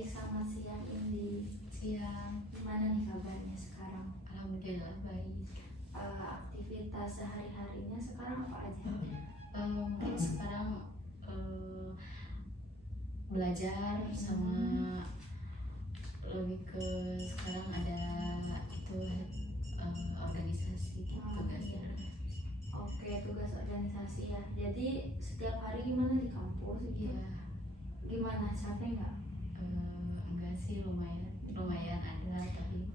Baik, selamat siang Indi. Siang. Gimana nih kabarnya sekarang? Alhamdulillah baik. Aktivitas sehari-harinya sekarang apa aja? Mungkin sekarang belajar sama lebih ke sekarang ada itu organisasi tugasnya. Oke, tugas organisasi ya. Jadi setiap hari gimana di kampus? Iya. Gimana, capek nggak? Enggak sih, lumayan ada tapi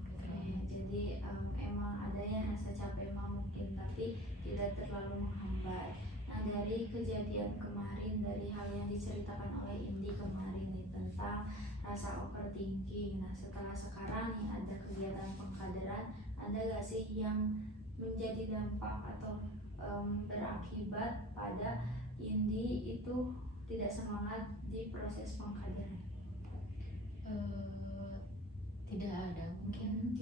jadi emang ada ya rasa capek emang mungkin, tapi tidak terlalu menghambat. Nah, dari kejadian kemarin, dari hal yang diceritakan oleh Indi kemarin nih tentang rasa overthinking. Nah, setelah sekarang nih ada kegiatan pengkaderan, ada gak sih yang menjadi dampak atau berakibat pada Indi itu tidak semangat di proses pengkaderan? Tidak ada, mungkin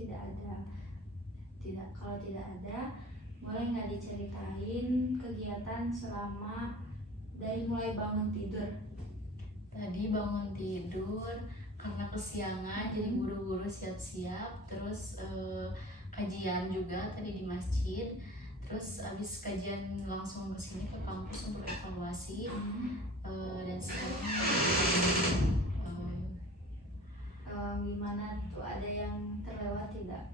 kalau tidak ada, boleh nggak diceritain kegiatan selama dari mulai bangun tidur? Tadi bangun tidur karena kesiangan jadi buru-buru siap-siap, terus kajian juga tadi di masjid, terus abis kajian langsung ke sini ke kampus untuk evaluasi. Dan sekarang gimana tuh, ada yang terlewat tidak?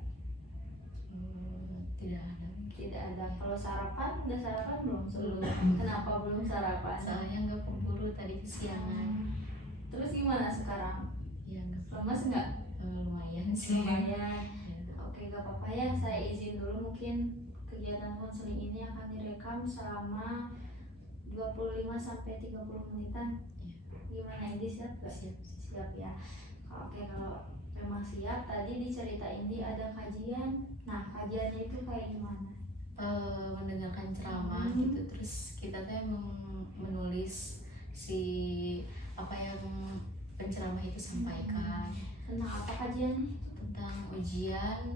Tidak ada. Kalau sarapan, udah sarapan belum? Kenapa belum sarapan? Soalnya nggak keburu tadi kesiangan. Terus gimana sekarang? Ya nggak. Lemas nggak? Lumayan sih. Lumayan. Oke, nggak apa-apa ya. Saya izin dulu, mungkin kegiatan konseling ini akan direkam selama 25-30 menitan. Gimana, Indi siap gak? Siap ya. Oke, kalau memang siap, tadi diceritain di ada kajian. Nah, kajiannya itu kayak gimana? Mendengarkan ceramah gitu, terus kita tuh menulis si apa yang penceramah itu sampaikan. Tentang apa kajiannya? Tentang ujian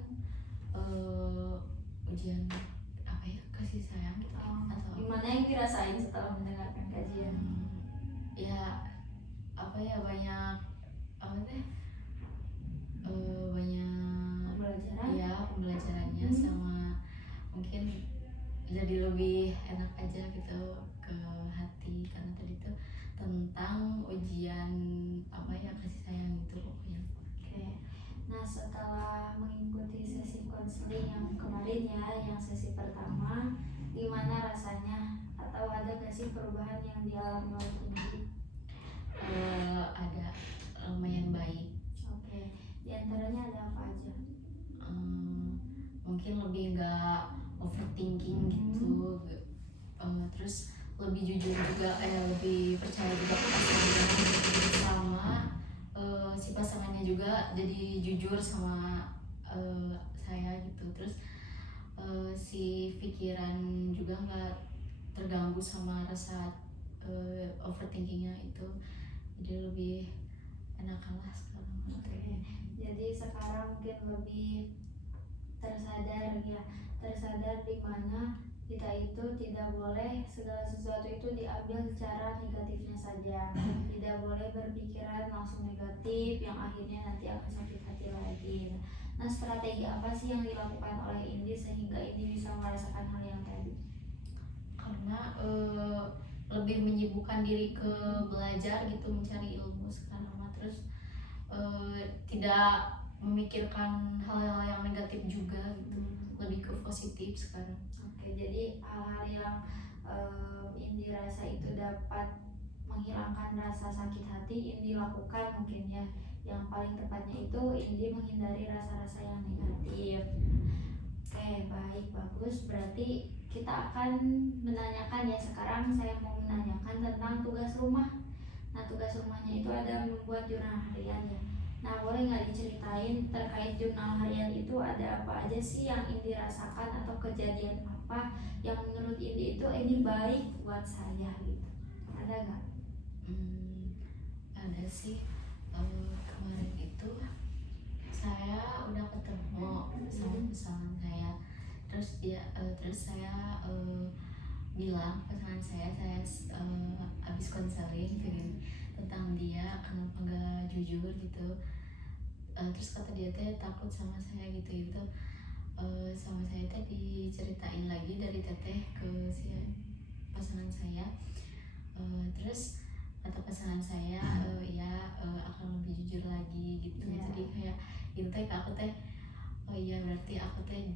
apa ya, kasih sayang gitu. Atau gimana yang dirasain setelah mendengarkan kajian? Ya apa ya, banyak apa teh banyak pembelajaran ya, pembelajarannya sama mungkin jadi lebih enak aja gitu ke hati, karena tadi tuh tentang ujian apa ya, kasih sayang gitu pokoknya. Oke. Nah, setelah mengikuti sesi konseling yang kemarin ya, yang sesi pertama, gimana rasanya? Atau ada gak sih perubahan yang dialami oleh Indi? Ada, lumayan baik. Oke. Di antaranya ada apa aja? Mungkin lebih nggak overthinking gitu, terus lebih jujur juga, lebih percaya juga ke pasangan, sama si pasangannya juga jadi jujur sama saya gitu. Terus si pikiran juga nggak terganggu sama rasa overthinkingnya itu, jadi lebih enakan lah sekarang. Oke. Jadi sekarang mungkin lebih tersadar di mana kita itu tidak boleh segala sesuatu itu diambil secara negatifnya saja. Tidak boleh berpikiran langsung negatif yang akhirnya nanti akan sakit hati lagi. Nah, strategi apa sih yang dilakukan oleh Indi sehingga Indi bisa merasakan hal yang tadi? Karena lebih menyibukkan diri ke belajar gitu, mencari ilmu sekarang mah, terus tidak memikirkan hal-hal yang negatif juga gitu, lebih ke positif sekarang. Oke, jadi hal-hal yang Indi rasa itu dapat menghilangkan rasa sakit hati, Indi lakukan mungkin ya. Yang paling tepatnya itu Indi menghindari rasa-rasa yang negatif. Oke, baik, bagus. Berarti kita akan menanyakan ya, sekarang saya mau menanyakan tentang tugas rumah. Nah, tugas rumahnya itu ada membuat jurnal harian ya. Nah, boleh nggak diceritain terkait jurnal harian itu ada apa aja sih yang Indi rasakan, atau kejadian apa yang menurut Indi itu ini baik buat saya gitu? Ada nggak? Ada sih. Kemarin itu saya udah ketemu sama pasangan saya, terus saya bilang pasangan saya habis konseling kayak gini, tentang dia kenapa gak jujur gitu. Terus kata dia teh takut sama saya gitu. Sama saya teh diceritain lagi dari teteh ke si pasangan saya. Terus kata pasangan saya akan lebih jujur lagi gitu. Jadi kayak itu teh ke aku teh, oh iya berarti aku teh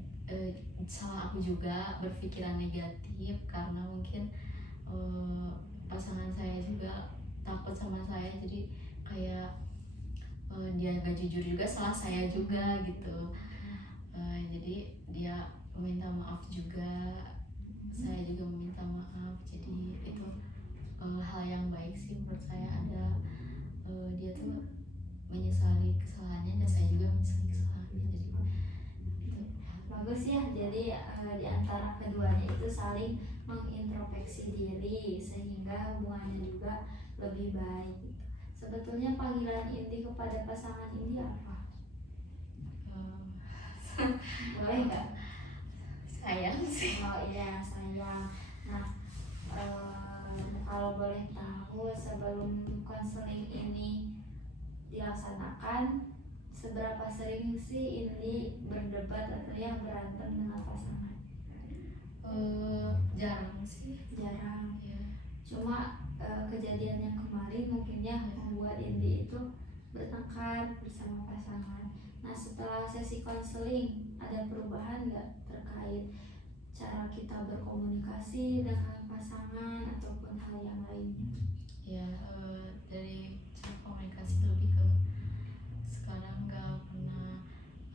salah aku juga berpikiran negatif karena mungkin pasangan saya juga takut sama saya, jadi kayak dia gak jujur juga salah saya juga gitu. Jadi dia meminta maaf juga, saya juga meminta maaf. Jadi itu hal yang baik sih menurut saya, ada dia tuh menyesali kesalahannya dan saya juga menyesali kesalahannya. Jadi itu bagus ya. Jadi di antara keduanya itu saling mengintrospeksi diri sehingga hubungannya juga lebih baik gitu. Sebetulnya panggilan inti kepada pasangan ini apa? Boleh nggak? sayang sih. Oh iya, sayang. Nah, kalau boleh tahu sebelum konseling ini dilaksanakan, seberapa sering sih Indi berdebat atau ya berantem dengan pasangan? Jarang sih. Jarang. Ya. Cuma kejadian yang kemarin mungkin ya membuat Indi itu bertengkar bersama pasangan. Nah, setelah sesi konseling ada perubahan nggak terkait cara kita berkomunikasi dengan pasangan ataupun hal yang lainnya? Ya, dari cara komunikasi lebih ke sekarang nggak pernah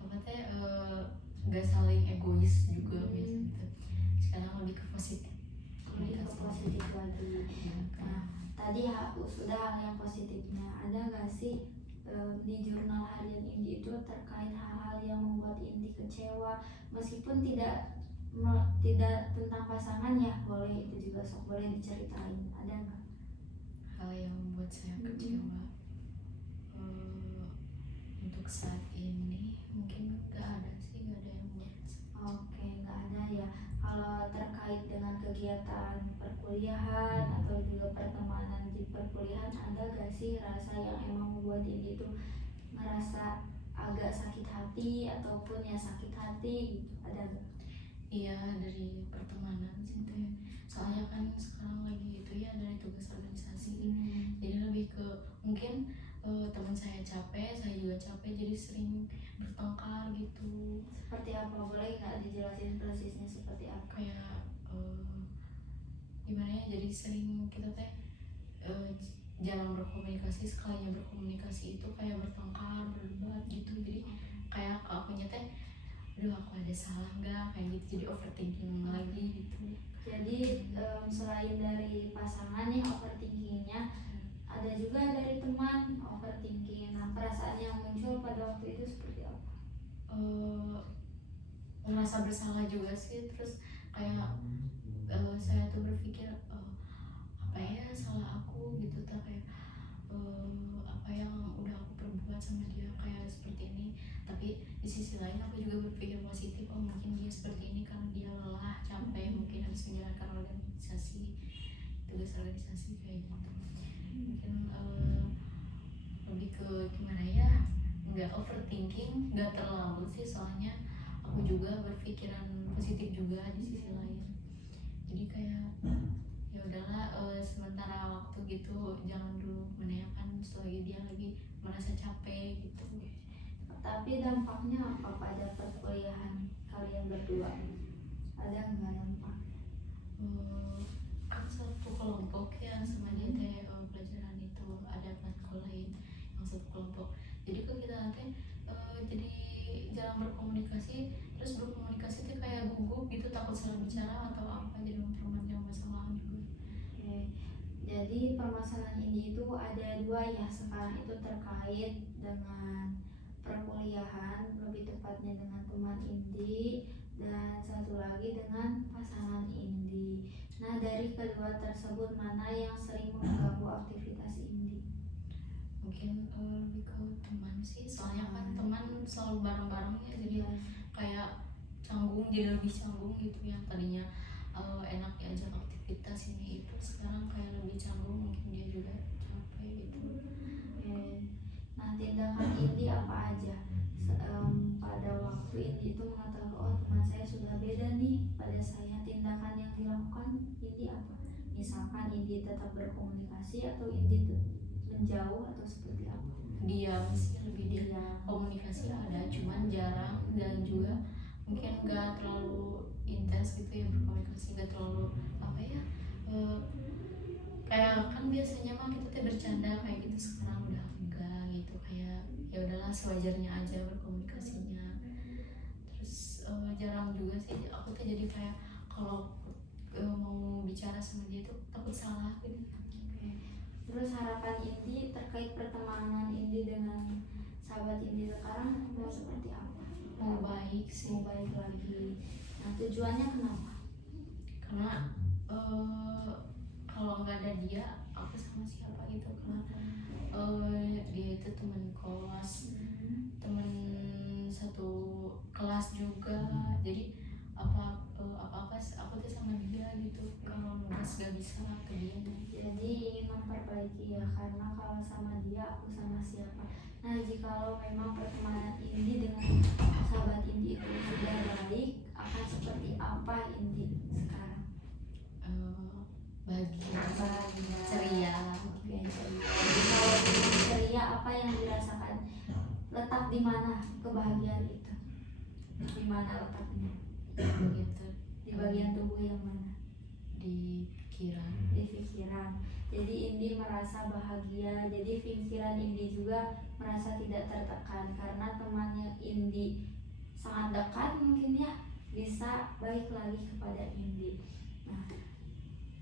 apa teh nggak saling egois juga gitu. Sekarang lebih ke positif. Lebih ke positif lagi. Nah, tadi sudah hal yang positifnya. Ada nggak sih di jurnal harian Indi itu terkait hal-hal yang membuat Indi kecewa, meskipun tidak tentang pasangan ya, boleh itu juga boleh diceritain. Ada nggak hal yang membuat saya kecewa? Untuk saat ini mungkin nggak ada sih, nggak ada yang membuat. Oke, nggak ada ya. Kalau terkait dengan kegiatan perkuliahan atau juga pertemanan di perkuliahan, ada gak sih rasa yang emang membuat ini tuh ngerasa agak sakit hati ataupun ya sakit hati gitu? Ada gak? Iya, dari pertemanan sih itu ya. Soalnya kan sekarang lagi itu ya dari tugas organisasi. Jadi lebih ke mungkin teman saya capek, saya juga capek, jadi sering bertengkar gitu. Seperti apa? Boleh nggak dijelasin persisnya seperti apa? Kayak gimana ya, jadi sering kita teh jarang berkomunikasi, sekalinya berkomunikasi itu kayak bertengkar, berdebat gitu. Jadi kayak akunya teh, aduh aku ada salah nggak, kayak gitu, jadi overthinking lagi gitu. Jadi selain dari pasangan yang overthinkingnya, ada juga dari teman overthinking. Nah, perasaan yang muncul pada waktu itu seperti apa? Merasa bersalah juga sih. Terus kayak saya tuh berpikir apa ya salah aku gitu, kayak apa yang udah aku perbuat sama dia kayak seperti ini. Tapi di sisi lain aku juga berpikir positif, oh mungkin dia seperti ini karena dia lelah, capek, mungkin harus menjalankan organisasi, tugas organisasi kayak gitu. Mungkin lebih ke gimana ya, nggak overthinking, nggak terlalu sih, soalnya aku juga berpikiran positif juga di sisi lain. Jadi kayak ya udahlah, sementara waktu gitu, jangan dulu menanyakan selagi dia lagi merasa capek gitu. Tapi dampaknya apa pada perkuliahan kalian berdua? Ada nggak dampak? Kan satu kelompok ya sama dia teh pelajaran itu ada matkul lain yang satu kelompok. Jadi ke kita teh jadi jarang berkomunikasi. Terus berkomunikasi tuh kayak gugup gitu, takut salah bicara atau apa, jadi memperpanjang masalah juga. Oke. Jadi permasalahan ini itu ada dua ya sekarang, itu terkait dengan perkuliahan, lebih tepatnya dengan teman Indi, dan satu lagi dengan pasangan Indi. Nah, dari kedua tersebut mana yang sering mengganggu aktivitas Indi? Mungkin lebih ke teman sih, soalnya kan teman selalu bareng-barengnya, jadi kayak canggung, jadi lebih canggung gitu. Yang tadinya enak diajak aktivitas ini itu, sekarang kayak lebih canggung, mungkin dia juga capek gitu. tindakan Indi apa aja pada waktu Indi itu mengatakan oh teman saya sudah beda nih pada saya, tindakan yang dilakukan Indi apa? Misalkan Indi tetap berkomunikasi atau Indi menjauh atau seperti apa? Diam sih, lebih diam. Dia Komunikasi ada, cuman jarang, dan juga mungkin gak terlalu intens gitu ya berkomunikasi, gak terlalu apa ya, kayak kan biasanya mah kita tuh bercanda kayak gitu, sekarang udah enggak gitu, kayak ya udahlah sewajarnya aja berkomunikasinya. Terus jarang juga sih aku tuh jadi kayak kalau mau bicara sama dia tuh takut salah gitu. Terus harapan Indi terkait pertemanan Indi dengan sahabat Indi sekarang mau seperti apa? Mau baik sih, Mau baik lagi. Nah tujuannya kenapa? karena kalau nggak ada dia aku sama siapa gitu, karena dia itu teman kos, teman satu kelas juga, jadi apa aku tuh sama dia gitu, kalau nugas gak bisa ke dia. Jadi ingin memperbaiki ya, karena kalau sama dia aku sama siapa. Nah jikalau memang pertemanan Indi dengan sahabat Indi itu sudah baik, akan seperti apa Indi sekarang? Bahagia, ceria. Oke, ceria. Jadi kalau Indi ceria, apa yang dirasakan? Letak di mana kebahagiaan itu? Di mana letaknya? Begitu Di bagian tubuh yang mana? di pikiran. Di pikiran. Jadi Indi merasa bahagia. Jadi pikiran Indi juga merasa tidak tertekan karena temannya Indi sangat dekat, mungkin ya bisa baik lagi kepada Indi. Nah,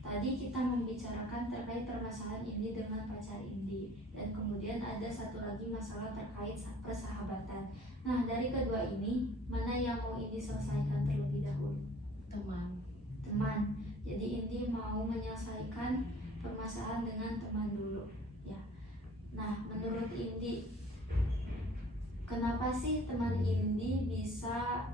tadi kita membicarakan terkait permasalahan Indi dengan pacar Indi, dan kemudian ada satu lagi masalah terkait persahabatan. Nah, dari kedua ini mana yang mau Indi selesaikan terlebih dahulu? Teman. Jadi Indi mau menyelesaikan permasalahan dengan teman dulu ya. Nah menurut Indi, kenapa sih teman Indi bisa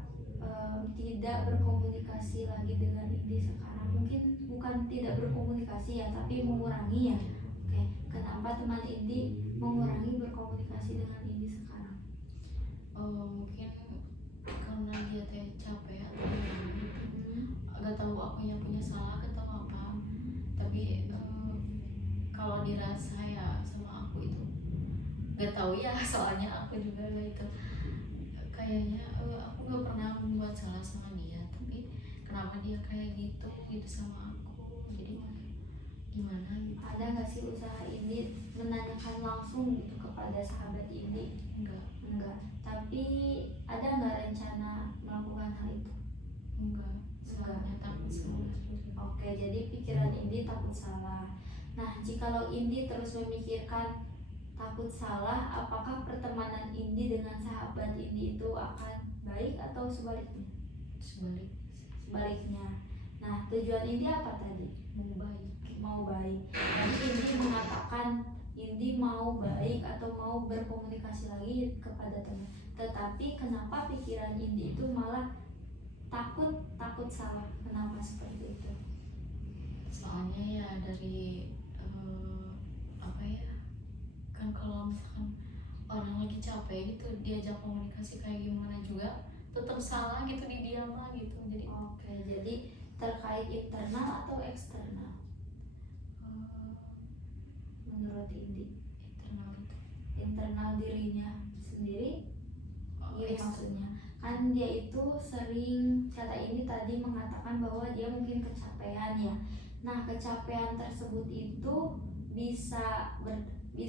tidak berkomunikasi lagi dengan Indi sekarang? Mungkin bukan tidak berkomunikasi ya, tapi mengurangi ya. Oke, kenapa teman Indi mengurangi berkomunikasi dengan Indi sekarang? Mungkin karena dia teh capek atau gimana gitu. Gak tahu akunya punya salah atau apa, tapi kalau dirasa ya sama aku itu gak tahu ya, soalnya aku juga itu kayaknya aku gak pernah membuat salah sama dia, tapi kenapa dia kayak gitu sama aku, jadi gimana gitu. Ada gak sih usaha Indi menanyakan langsung gitu kepada sahabat Indi? Enggak. Tapi ada nggak rencana melakukan hal itu? Enggak. Soalnya takut salah. Oke, jadi pikiran Indi takut salah. Nah, jikalau Indi terus memikirkan takut salah, apakah pertemanan Indi dengan sahabat Indi itu akan baik atau sebaliknya? Sebaliknya. Nah, tujuan Indi apa tadi? Mau baik. Dan Indi mengatakan Indi mau baik atau mau berkomunikasi lagi kepada teman. Tetapi kenapa pikiran Indi itu malah takut salah? Kenapa seperti itu? Soalnya ya dari apa ya, kan kalau misalkan orang lagi capek gitu diajak komunikasi kayak gimana juga tetap salah gitu, di dia mah gitu. Jadi oke, jadi terkait internal atau eksternal? Menurut Indi internal dirinya sendiri. Iya, maksudnya kan dia itu sering, kata ini tadi mengatakan bahwa dia mungkin kecapean ya. Nah kecapean tersebut itu bisa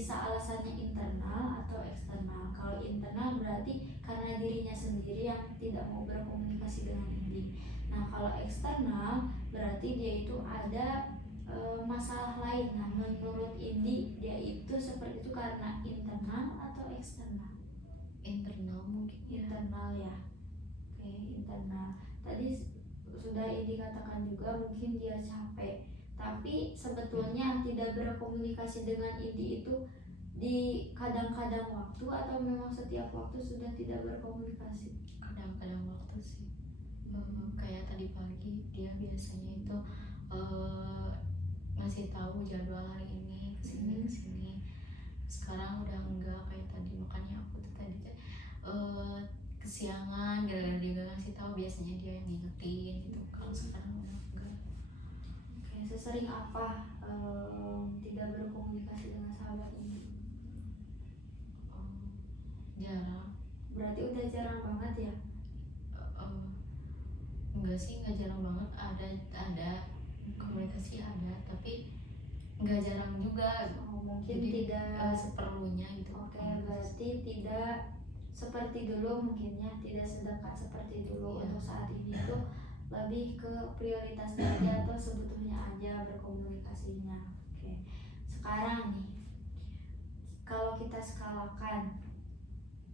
alasannya internal atau eksternal. Kalau internal berarti karena dirinya sendiri yang tidak mau berkomunikasi dengan Indi. Nah kalau eksternal berarti dia itu ada masalah lain. Nah menurut Indi dia itu seperti itu karena internal atau eksternal? Internal mungkin. Internal ya. Oke, internal. Tadi sudah Indi katakan juga mungkin dia capek, tapi sebetulnya tidak berkomunikasi dengan Indi itu di kadang-kadang waktu atau memang setiap waktu sudah tidak berkomunikasi? Kadang-kadang waktu sih. Kayak tadi pagi dia biasanya itu ngasih tahu jadwal hari ini kesini. sekarang udah enggak kayak tadi, makanya aku tuh tadi kesiangan gara-gara dia gak ngasih tahu, biasanya dia yang ngingetin gitu. Kalau sekarang udah enggak. Oke, sesering apa tidak berkomunikasi dengan sahabat ini? Jarang. Berarti udah jarang banget ya? Enggak sih, enggak jarang banget, ada komunikasi ada, tapi enggak jarang juga. Mungkin jadi tidak seperlunya gitu. Oke, berarti tidak seperti dulu mungkin ya, tidak sedekat seperti dulu. Iya. Untuk saat ini tuh lebih ke prioritasnya aja atau sebetulnya aja berkomunikasinya. Oke, sekarang nih kalau kita skalakan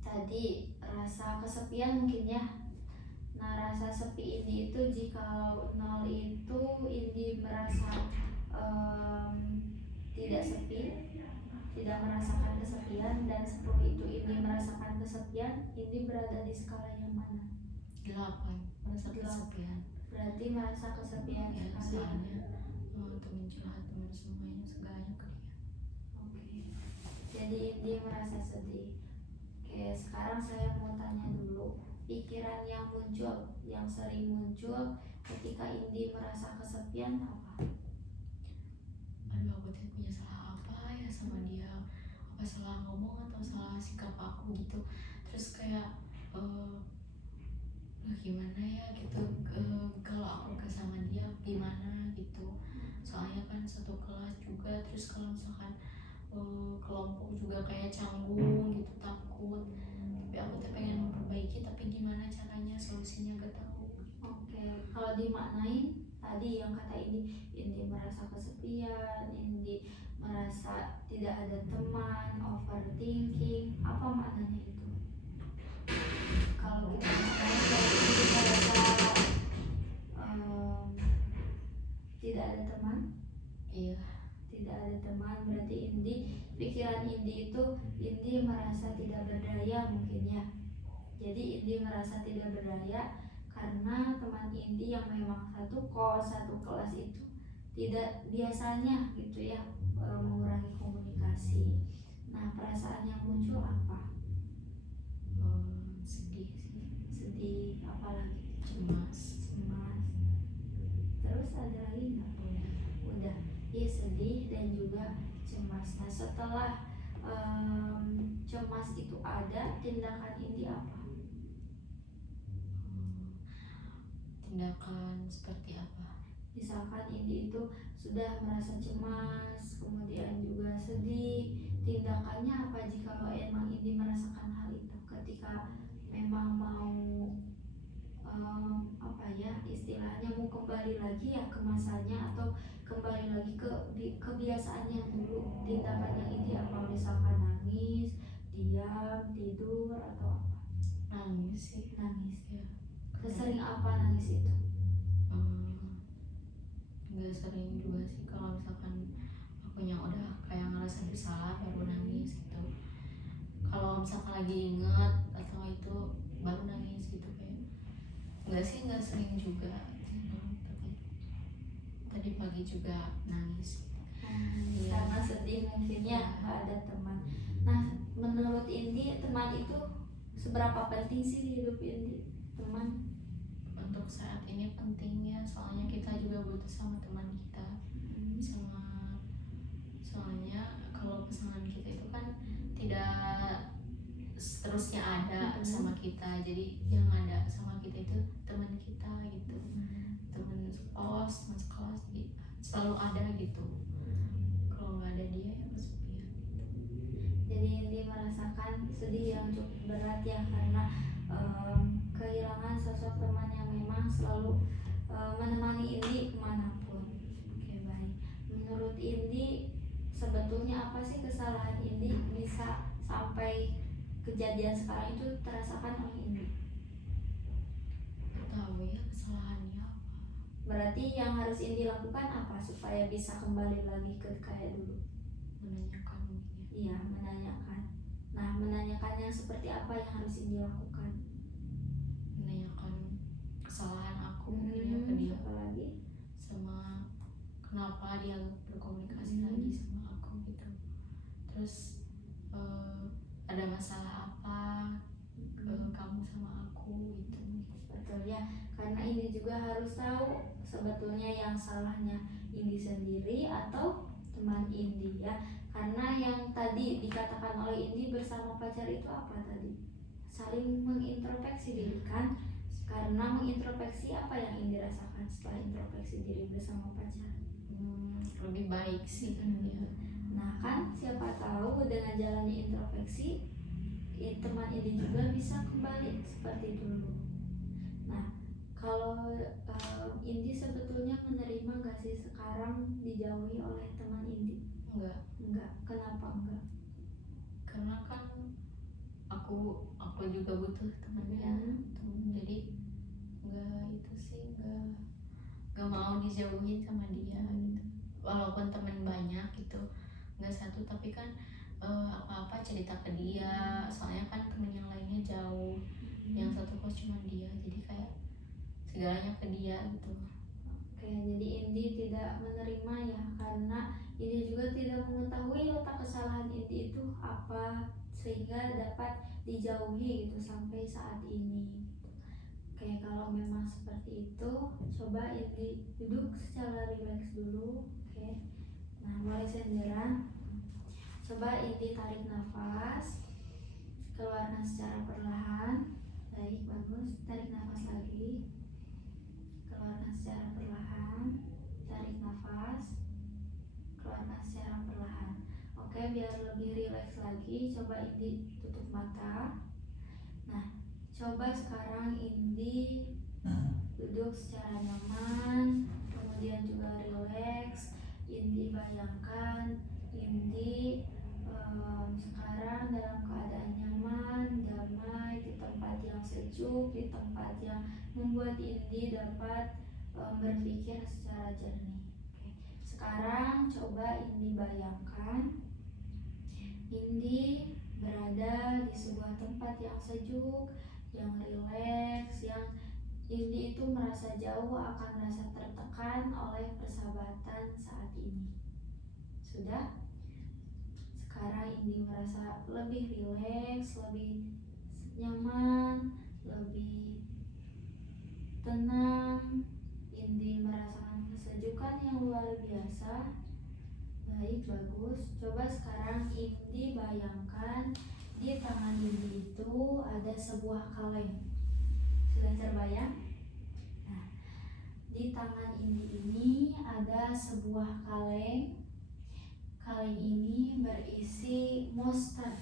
tadi rasa kesepian mungkin ya. Nah, rasa sepi ini itu jikalau 0 itu Indi merasa tidak sepi, tidak merasakan kesepian, dan 10 itu Indi merasakan kesepian, Indi berada di skala yang mana? 8, merasa kesepian. Berarti merasa kesepian Ya, sekali. soalnya temen curhat, temen semuanya segalanya ke dia. Oke. Jadi Indi merasa sedih. Oke, sekarang saya mau tanya dulu, pikiran yang muncul, yang sering muncul ketika Indi merasa kesepian apa? Aduh, aku tuh punya salah apa ya sama dia, apa salah ngomong atau salah sikap aku gitu. Terus kayak gimana ya gitu, kalau aku ke sama dia gimana gitu. Soalnya kan satu kelas juga, terus kalau misalkan kelompok juga kayak canggung gitu, takut. Tapi aku tuh pengen memperbaiki, tapi gimana caranya, solusinya gak tahu. Oke, kalau dimaknain tadi yang kata Indi merasa kesepian, Indi merasa tidak ada teman, overthinking, apa maknanya itu? Kalau kita maknain berarti Indi merasa tidak ada teman. Iya. Tidak ada teman berarti pikiran Indi itu Indi merasa tidak berdaya mungkin ya. Jadi Indi merasa tidak berdaya karena teman Indi yang memang satu kos, satu kelas itu tidak biasanya gitu ya, mengurangi komunikasi. Nah, perasaan yang muncul apa? Sedih sih. Sedih, apalagi? Cemas. Terus ada lagi nggak? Udah. Iya, sedih dan juga cemas. Nah, setelah cemas itu ada, tindakan Indi apa? Tindakan seperti apa? Misalkan Indi itu sudah merasa cemas, kemudian juga sedih, tindakannya apa jika emang Indi merasakan hal itu? Ketika memang mau istilahnya mau kembali lagi ya ke masanya, atau kembali lagi ke kebiasaan yang dulu, tindakan yang Indi apa? Misalkan nangis, diam, tidur, atau apa? Nangis sih. Nangis Ya. Sesering apa nangis itu? Nggak sering juga sih, kalau misalkan akunya udah kayak ngerasa bersalah baru nangis gitu. Kalau misalkan lagi inget atau itu baru nangis gitu, kayak nggak sering juga. Tadi pagi juga nangis. Karena sedih mungkin ya, nggak ada teman. Nah, menurut Indi teman itu seberapa penting sih di hidup Indi? Teman Untuk saat ini pentingnya, soalnya kita juga butuh sama teman kita. Soalnya kalau pasangan kita itu kan tidak seterusnya ada sama kita, jadi yang ada sama kita itu teman kita gitu, teman sekos, teman sekelas, jadi selalu ada gitu. Kalau nggak ada dia ya kesepian gitu. Jadi Indi merasakan sedih yang cukup berat ya, karena kehilangan sosok teman yang memang selalu menemani Indi kemanapun. Oke, baik. Menurut Indi sebetulnya apa sih kesalahan Indi bisa sampai kejadian sekarang itu terasakan oleh Indi? Tahu ya kesalahannya apa. Berarti yang harus Indi lakukan apa supaya bisa kembali lagi ke kayak dulu? Menanyakan mungkin ya. Iya, menanyakan. Nah, menanyakan yang seperti apa yang harus Indi lakukan? Menanyakan kesalahan aku mungkin ya ke dia, apalagi sama kenapa dia berkomunikasi lagi sama aku gitu. Terus eh, ada masalah apa kamu sama aku gitu. Betul ya, karena ini juga harus tahu sebetulnya yang salahnya Indi sendiri atau teman Indi ya. Karena yang tadi dikatakan oleh Indi bersama pacar itu apa tadi? Saling mengintrospeksi diri kan? Karena mengintrospeksi apa yang Indi rasakan setelah introspeksi diri bersama pacar? Lebih baik sih ya. Nah kan siapa tahu dengan jalannya introspeksi teman Indi juga bisa kembali seperti dulu. Nah, kalau Indi sebetulnya menerima gak sih sekarang dijauhi oleh teman Indi? Enggak. Kenapa enggak? Karena kan aku juga butuh temannya, jadi enggak itu sih, enggak mau dijauhin sama dia gitu. Walaupun teman banyak gitu, enggak satu, tapi kan apa-apa cerita ke dia, soalnya kan temen yang lainnya jauh, yang satu kos cuma dia, jadi kayak segalanya ke dia gitu. Oke, jadi Indi tidak menerima ya, karena Indi juga tidak mengetahui letak kesalahan Indi itu apa sehingga dapat dijauhi gitu sampai saat ini. Oke, kalau memang seperti itu, coba Indi duduk secara rileks dulu. Oke, nah mulai sendirian. Coba Indi tarik nafas, keluarkan secara perlahan. Baik, bagus. Tarik nafas lagi, keluarkan secara perlahan. Tarik nafas, keluarkan secara perlahan. Oke, biar lebih rileks lagi, coba Indi tutup mata. Nah, coba sekarang Indi duduk secara nyaman, kemudian juga rileks. Indi bayangkan Indi sekarang dalam keadaan nyaman, damai, di tempat yang sejuk, di tempat yang membuat Indi dapat berpikir secara jernih. Oke. Sekarang coba Indi bayangkan Indi berada di sebuah tempat yang sejuk, yang rileks, yang Indi itu merasa jauh akan rasa tertekan oleh persahabatan saat ini. Sudah? Sekarang Indi merasa lebih rileks, lebih nyaman, lebih tenang. Indi merasakan kesejukan yang luar biasa. Baik, bagus. Coba sekarang Indi bayangkan di tangan Indi itu ada sebuah kaleng. Sudah terbayang? Nah, di tangan Indi ini ada sebuah kaleng. Kaleng ini berisi monster.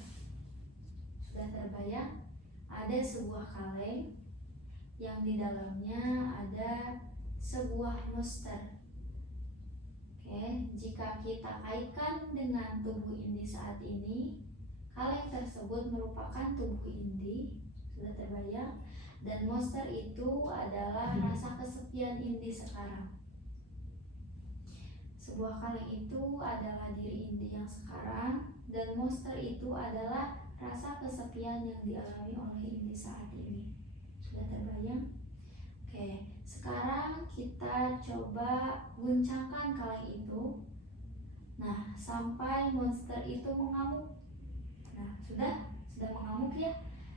Sudah terbayang? Ada sebuah kaleng yang di dalamnya ada sebuah monster. Oke, jika kita kaitkan dengan tubuh Indi saat ini, kaleng tersebut merupakan tubuh Indi. Sudah terbayang? Dan monster itu adalah rasa kesepian Indi sekarang. Sebuah kaleng itu adalah diri Indi yang sekarang, dan monster itu adalah rasa kesepian yang dialami oleh Indi saat ini. Sudah terbayang? Oke, sekarang kita coba guncangkan kaleng itu. Nah, sampai monster itu mengamuk. Nah, sudah mengamuk ya.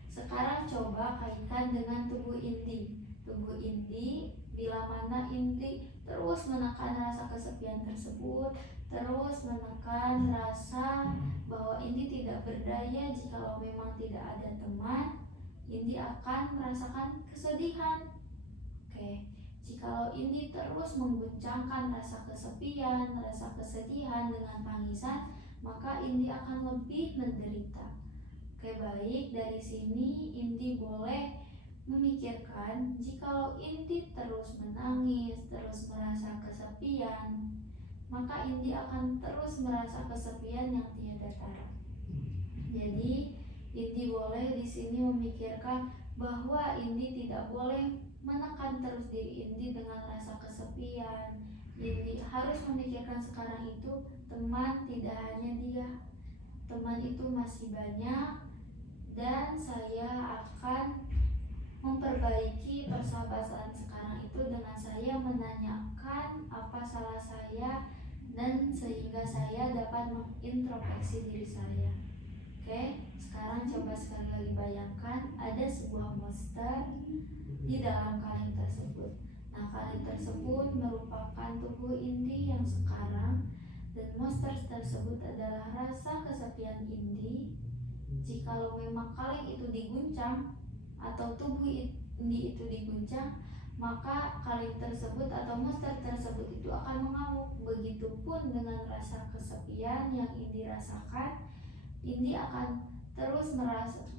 Sekarang coba kaitkan dengan tubuh Indi. Tubuh Indi, bila mana Indi terus menekan rasa kesepian tersebut, terus menekan rasa bahwa Indi tidak berdaya jikalau memang tidak ada teman, Indi akan merasakan kesedihan. Oke, jikalau Indi terus mengguncangkan rasa kesepian, rasa kesedihan dengan tangisan, maka Indi akan lebih menderita. Oke, baik, dari sini Indi boleh memikirkan jikalau Indi terus menangis, terus merasa kesepian, maka Indi akan terus merasa kesepian yang tiada tara. Jadi Indi boleh di sini memikirkan bahwa Indi tidak boleh menekan terus diri Indi dengan rasa kesepian. Indi harus memikirkan sekarang itu teman tidak hanya dia, teman itu masih banyak, dan saya akan memperbaiki persahabatan sekarang itu dengan saya menanyakan apa salah saya, dan sehingga saya dapat mengintrospeksi diri saya. Oke, sekarang coba sekali lagi bayangkan ada sebuah monster di dalam kaleng tersebut. Nah, kaleng tersebut merupakan tubuh Indi yang sekarang, dan monster tersebut adalah rasa kesepian Indi. Jikalau memang kaleng itu diguncang atau tubuh Indi itu diguncang, maka kaleng tersebut atau monster tersebut itu akan mengamuk. Begitupun dengan rasa kesepian yang Indi rasakan, Indi akan terus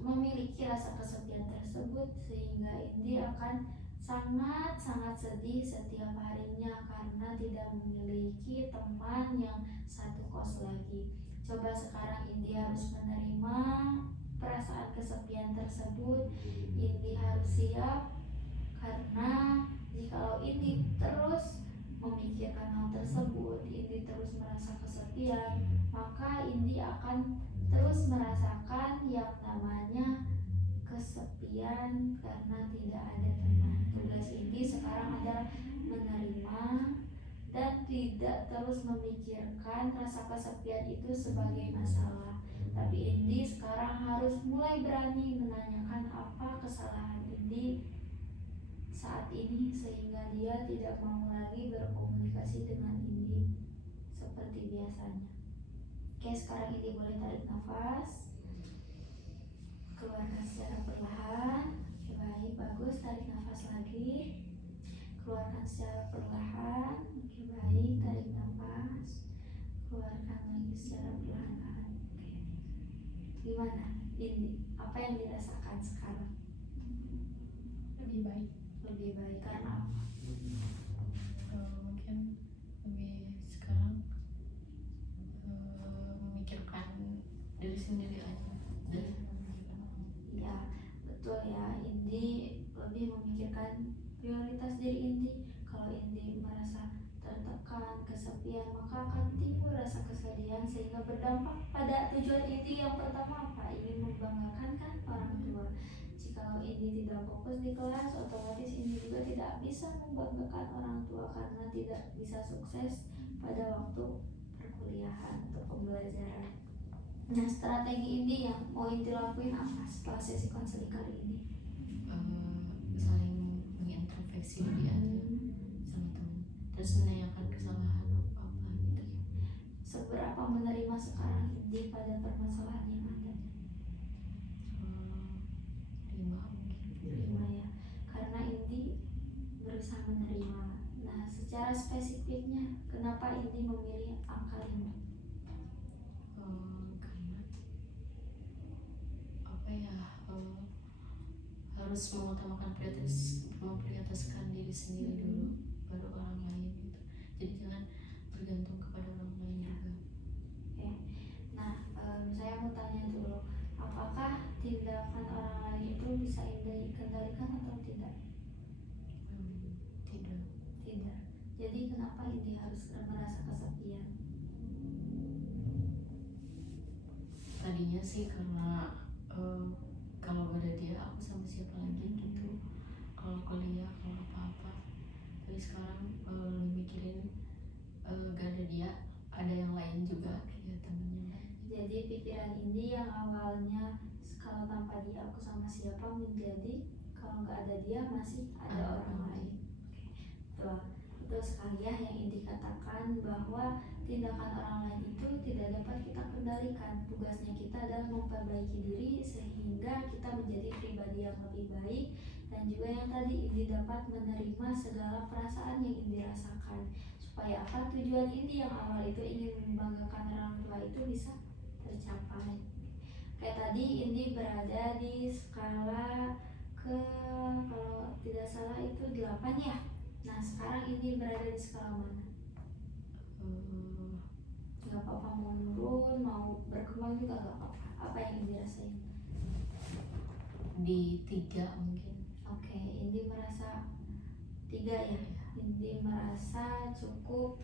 memiliki rasa kesepian tersebut, sehingga Indi akan sangat-sangat sedih setiap harinya karena tidak memiliki teman yang satu kos lagi. Coba sekarang Indi harus menerima perasaan kesepian tersebut. Indi harus siap, karena jikalau Indi terus memikirkan hal tersebut, Indi terus merasa kesepian, maka Indi akan terus merasakan yang namanya kesepian karena tidak ada teman. Tugas Indi sekarang adalah menerima dan tidak terus memikirkan rasa kesepian itu sebagai masalah. Tapi Indi sekarang harus mulai berani menanyakan apa kesalahan Indi saat ini, sehingga dia tidak mau lagi berkomunikasi dengan Indi seperti biasanya. Oke, sekarang Indi boleh tarik nafas, keluarkan secara perlahan. Oke, baik, bagus. Tarik nafas lagi, keluarkan secara perlahan. Oke, baik, tarik nafas, keluarkan lagi secara perlahan. Oke, gimana Indi? Apa yang dirasakan sekarang? Lebih baik. Lebih baik karena apa? Mungkin lebih sekarang memikirkan diri sendiri aja. Ya, betul ya. Indi lebih memikirkan prioritas diri Indi. Kalau Indi merasa tertekan, kesepian, maka akan timbul rasa kesedihan sehingga berdampak pada tujuan Indi yang pertama apa? Ingin membanggakan kan orang tua. Jikalau Indi tidak fokus di kelas, otomatis Indi juga tidak bisa membanggakan orang tua karena tidak bisa sukses pada waktu perkuliahan atau pembelajaran. Nah, strategi Indi yang mau Indi lakuin apa setelah sesi konseling kali ini? Saling mengintrospeksi diri aja sama teman, terus menanyakan kesalahan apa gitu. Seberapa menerima sekarang Indi pada permasalahan yang ada? 5 mungkin. 5 ya, karena Indi berusaha menerima. Nah, secara spesifiknya kenapa Indi memilih angka 5? Karena apa ya, harus mengutamakan memprioritaskan diri sendiri dulu, baru orang lain gitu. Jadi jangan bergantung kepada orang lain juga. Oke. Nah, saya mau tanya dulu, apakah tindakan orang lain itu bisa Indi kendalikan atau tidak? Tidak. Tidak. Jadi kenapa Indi harus merasa kesepian? Tadinya sih karena kalau gak ada dia aku sama siapa lagi gitu, kalau kuliah, kalau apa-apa. Tapi sekarang mikirin gak ada dia, ada yang lain juga, kayak temennya. Jadi pikiran Indi yang awalnya kalau tanpa dia aku sama siapa, menjadi kalau nggak ada dia masih ada orang lain. Betul, betul sekali ya yang Indi katakan, bahwa tindakan orang lain itu tidak dapat kita kendalikan. Tugasnya kita adalah memperbaiki diri sehingga kita menjadi pribadi yang lebih baik, dan juga yang tadi Indi dapat menerima segala perasaan yang Indi rasakan, supaya apa, tujuan Indi yang awal itu ingin membanggakan orang tua itu bisa tercapai. Kayak tadi Indi berada di skala ke, kalau tidak salah itu 8 ya. Nah, sekarang Indi berada di skala mana? Gak apa-apa, mau nurun, mau berkembang juga gak apa-apa. Apa yang Indi rasain? Di 3 mungkin. Oke, Indi merasa 3 ya. Indi merasa cukup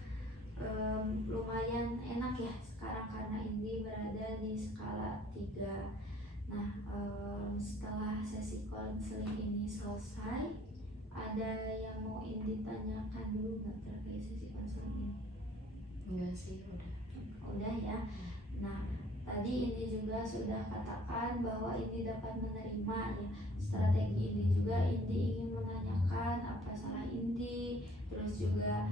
lumayan enak ya sekarang karena Indi berada di skala 3. Nah, setelah sesi konseling ini selesai, ada yang mau Indi tanyakan dulu nggak terkait sesi konseling ini? Enggak sih, udah. Udah ya. Nah, tadi Indi juga sudah katakan bahwa Indi dapat menerima ya strategi Indi juga. Indi ingin menanyakan apa salah Indi, terus juga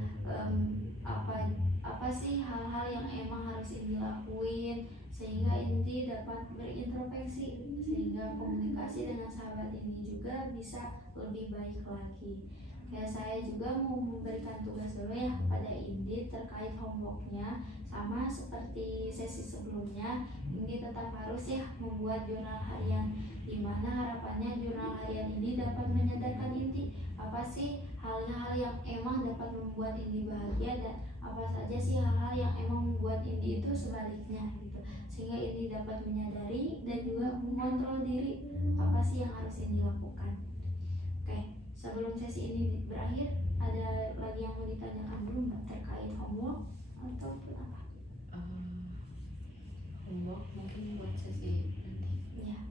apa sih hal-hal yang emang harus Indi lakuin sehingga Indi dapat berintrospeksi, sehingga komunikasi dengan sahabat Indi juga bisa lebih baik lagi. Ya, saya juga mau memberikan tugas dulu ya pada Indi terkait homeworknya. Sama seperti sesi sebelumnya, Indi tetap harus ya membuat jurnal harian, dimana harapannya jurnal harian ini dapat menyadarkan Indi apa sih hal-hal yang emang dapat membuat Indi bahagia, dan apa saja sih hal-hal yang emang membuat Indi itu sebaliknya gitu, sehingga Indi dapat menyadari dan juga mengontrol diri apa sih yang harus Indi lakukan. Oke, sebelum sesi ini berakhir, ada lagi yang mau ditanyakan belum Mbak terkait homework ataupun apa? Homework mungkin buat sesi nanti. Ya,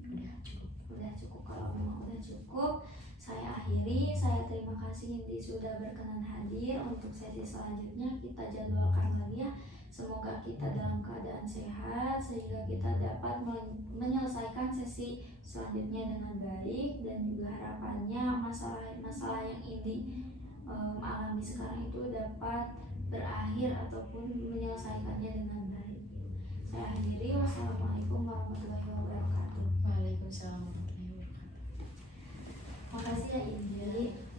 Udah cukup. udah cukup. Kalau memang udah cukup, saya akhiri. Saya terima kasih Indi sudah berkenan hadir. Untuk sesi selanjutnya kita jadwalkan lagi ya. Semoga kita dalam keadaan sehat sehingga kita dapat menyelesaikan sesi selanjutnya dengan baik, dan juga harapannya masalah-masalah yang Indi alami sekarang itu dapat berakhir ataupun menyelesaikannya dengan baik. Saya akhiri. Wassalamualaikum warahmatullahi wabarakatuh. Waalaikumsalam warahmatullahi wabarakatuh. Makasih ya Indi.